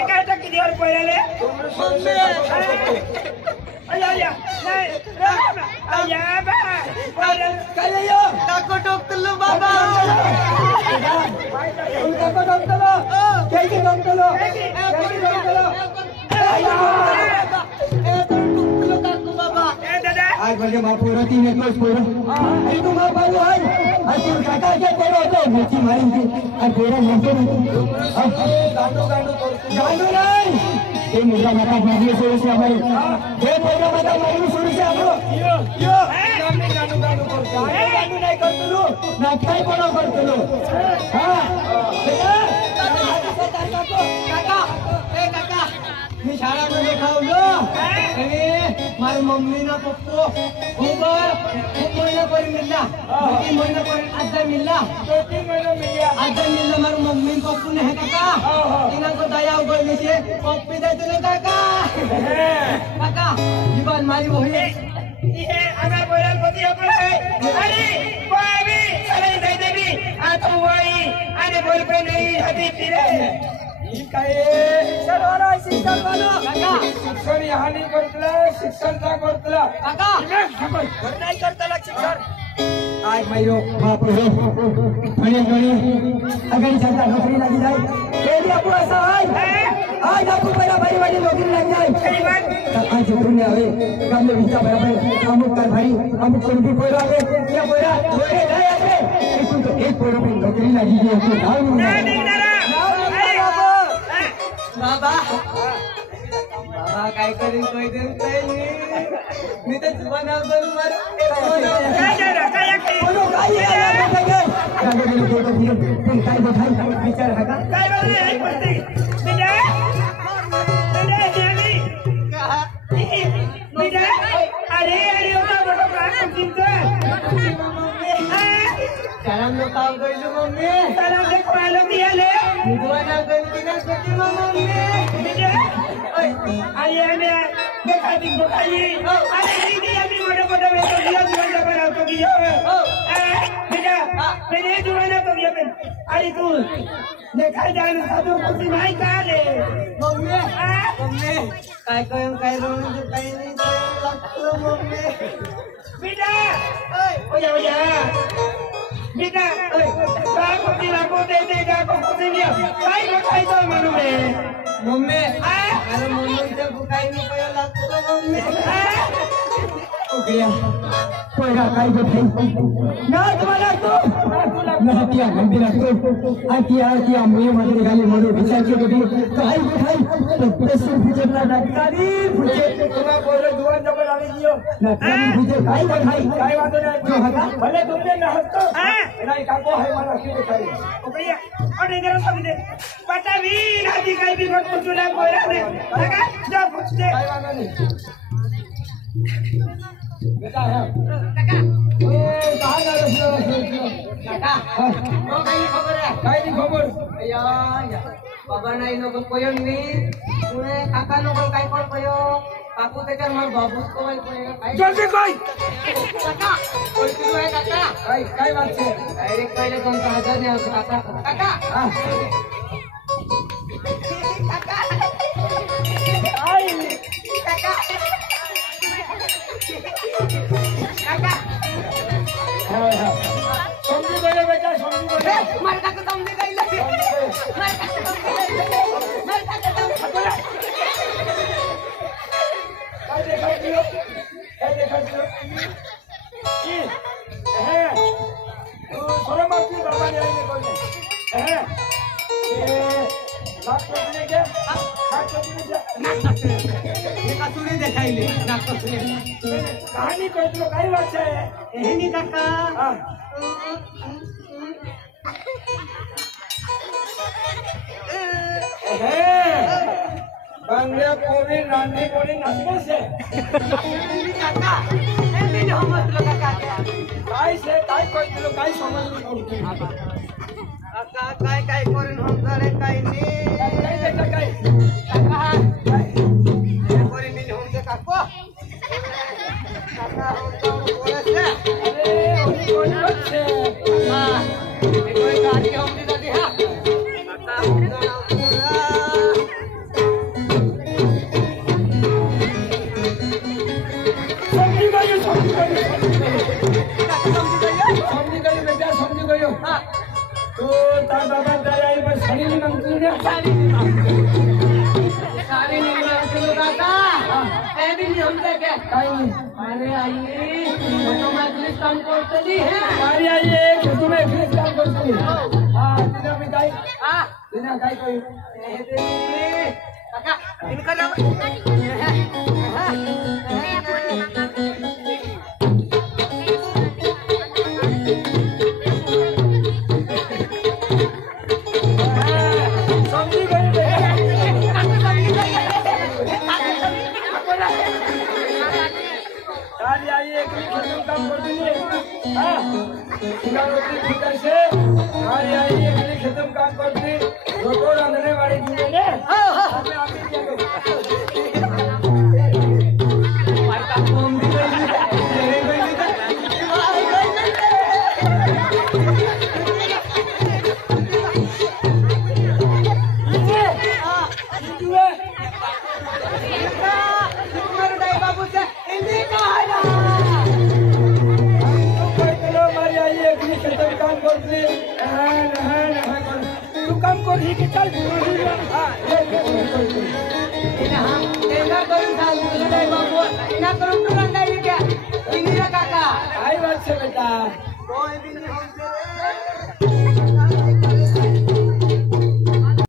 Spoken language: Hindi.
तुम्ही काय टाकी दिवर पळाले अय्या नाही अय्या बा काय यो टाको टोकतलो बाबा टाको टोकतलो केकी टोकतलो आज म्हणजे बापूरा 3 एकच पोरं आणि तू बाबू आहे आणि तू काकाचे पोरं होतो मोठी मारी आणि पोरं मोठे गांडू गांडू गांडू नाही ते मुलगा माता मारले सोडून आम्ही हे मुलगा माता मारले सोडून आम्ही यो यो गांडू गांडू करतो गांडू नाही करतो ना काय पण करतो हां काका ए काका मी शाळेमध्ये खावलो आणि मारी मम्मी ना पप्पो ऊपर महीना पर मिलला 3 महीना पर आधा मिलला 3 महीना मिलला आधा मिलला मारी मम्मी पप्पू ने है काका इना को दया उगले से पप्पी दे तुले काका काका जीवन मारी वही ये आगा बोलल पति अपना है अरे बाबी चले दे देवी आ तू वही अरे बोल पे नहीं हदी फिरे काय सर्वाला शिक्षण वाला काका शिक्षण हानी करतला शिक्षणचा करतला काका घर नाही करतला शिक्षण आज मैरो बाप रे आणि अगर जनता नौकरी लगी जाए तेरी आपको ऐसा है आज आपको बड़ा बड़ी नौकरी लग जाए सही बात आज पुण्य आवे काम में विचार बराबर अमुक कर भाई अमुक को भी कोई आवे या कोई नहीं आवे एक कोई नौकरी लगी है तो दाऊ बाबा बाबा काय करीन कोई दिन मी तर बनवतो मर काय जरा काय बोलो काय काय विचार है का काय बोलले एक पत्ती बेटा बेटा अरे अरे होता बड़ा काय चिंता सलाम लो काम कइलो मम्मी सलाम देखो आलो दियाले दुआना गलती ना सोची मम्मी अरे मैं देखा दिन बताइए अरे नहीं अभी मोटे में तो दिया दुआना बना तो दिया बेटा मैंने दुआना तो दिया मैं अरे तू देखा जाने साधु कुछ नहीं काले मम्मी मम्मी काय रोने जो काय नहीं लगतो मम्मी बेटा ओया बेटा काय कोती लागो दे का कोती लिया काय खाई तो मनु में मम्मी अरे मम्मी से बुकाई नहीं पयो लागतो मम्मी ओके कोईरा काय खाई ना तुम्हाला तो ना किया गंदी लागतो आती मुझे मत गाली मोडो विचार के कभी काय खाई तो प्रेशर फुचना डाक्टरी फुचे तुम्हा बोले दुआन जबर आली दियो ना फुचे काय काय वादो ना जो हका भले तुमने ना हतो नाही काको है मला की खाई ओकरिया और इधर सब दे पता भी नादी काय भी मत तुला कोयरा ने लगा जा फुचे काय वादो नहीं बेटा है काका ओ कहां जा रहे हो काका ओ काही खबर है काही नहीं खबर या बाबा नाही नको कोयो नहीं तुने काका नको काय कोण कोयो काकू त्याच्यावर मग बाबूस को काय जल्दी कोई काका कोई तू है काका काय बात है डायरेक्ट पहले तुमचा हजार नाही असं काका काका काका आई काका काका समझी गए बेटा समझी गए मार काका समझी गई मार काका समझी गई मार काका समझी काय देखा दियो की है तू सोरे मारती बाबा ने आईने बोलने है ये नाक टोकने के नाक टोकने ये का तूने देखाइले नाक टोकने कहानी कोई तो काय बात है एही काका बांग्ला कोरी रानी कोरी नस्बो से काका एली न हमत लो काका काय से काय कोई लो काय समझ काका काय काय कोरी हम करे काय नी काय देखा काय काका काय कोरी नी हम दे काको काका हम तो बोले से अरे कोई से हां कोई गाड़ी हम दे दे हां काका सारी नहीं मांगती ना सारी नहीं मांगती काका ऐसे नहीं हम देखे कहीं अरे आइए तो मैं पुलिस काम करती है हमारी आइए खेती में फिर काम करती है हाँ बिना भी गाय हाँ बिना गाय कोई काका इनका नाम समझी गई सारी आइए खेती में काम करती है हाँ बिना रोटी फिकर से सारी आइए खेती में काम करती रोटो रांधने वाली चूल्हे ने हमें आगे दिया काका आई बात से बेटा कोई भी नहीं हमसे